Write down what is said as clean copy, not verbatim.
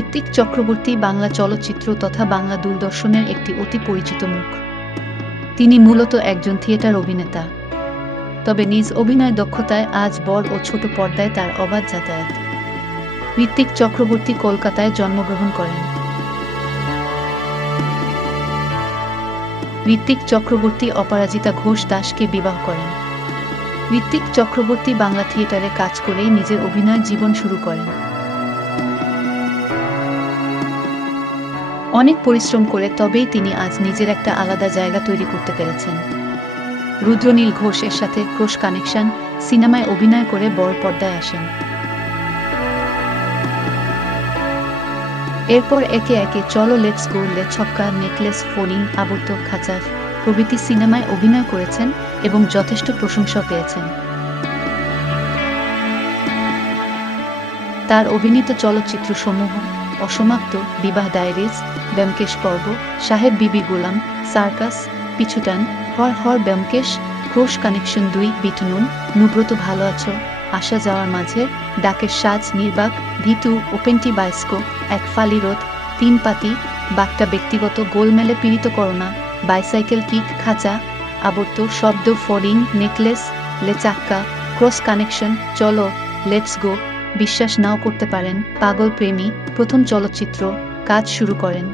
ঋত্বিক চক্রবর্তী বাংলা চলচ্চিত্র তথা বাংলা দূরদর্শনের একটি অতি পরিচিত মুখ। তিনি মূলত একজন থিয়েটার অভিনেতা, তবে নিজ অভিনয় দক্ষতায় আজ বড় ও ছোট পর্দায় তার অবাধ যাতায়াত। ঋত্বিক চক্রবর্তী কলকাতায় জন্মগ্রহণ করেন। ঋত্বিক চক্রবর্তী অপরাজিতা ঘোষ দাসকে বিবাহ করেন। ঋত্বিক চক্রবর্তী বাংলা থিয়েটারে কাজ করেই নিজের অভিনয় জীবন শুরু করেন। অনেক পরিশ্রম করে তবেই তিনি আজ নিজের একটা আলাদা জায়গা তৈরি করতে পেরেছেন। রুদ্রনীল ঘোষ এর সাথে ক্রস কানেকশন সিনেমায় অভিনয় করে বড় পর্দায় আসেন। এরপর একে একে চলো লেটস গো, লে ছক্কা, নেকলেস, ফড়িং, আবর্ত, খাঁচা প্রভৃতি সিনেমায় অভিনয় করেছেন এবং যথেষ্ট প্রশংসা পেয়েছেন। তার অভিনীত চলচ্চিত্রসমূহ অসমাপ্ত, বিবাহ ডায়েরিজ, ব্যোমকেশ পর্ব, সাহেব বিবি গোলাম, circus, পিছুটান, Har Har Byomkesh, cross connection 2, বিটনুন, নুব্রত ভালো আছো, আসা যাওয়ার মাঝে, ডাকের সাজ, নির্বাক, ভিতু, ওপেনটি বায়োস্কোপ, এক ফালি রোদ, 3 পাতি, বাঘটা ব্যক্তিগত, গোলমেলে পীড়িত করোনা, বাইসাইকেল কিক, খাঁচা, আবর্ত, শব্দ, ফড়িং, নেকলেস, লে চাক্কা, ক্রস কানেকশন, চলো লেটস গো, বিশ্বাস নাও করতে পারেন, পাগল প্রেমী প্রথম চলচ্চিত্র কাজ শুরু করেন।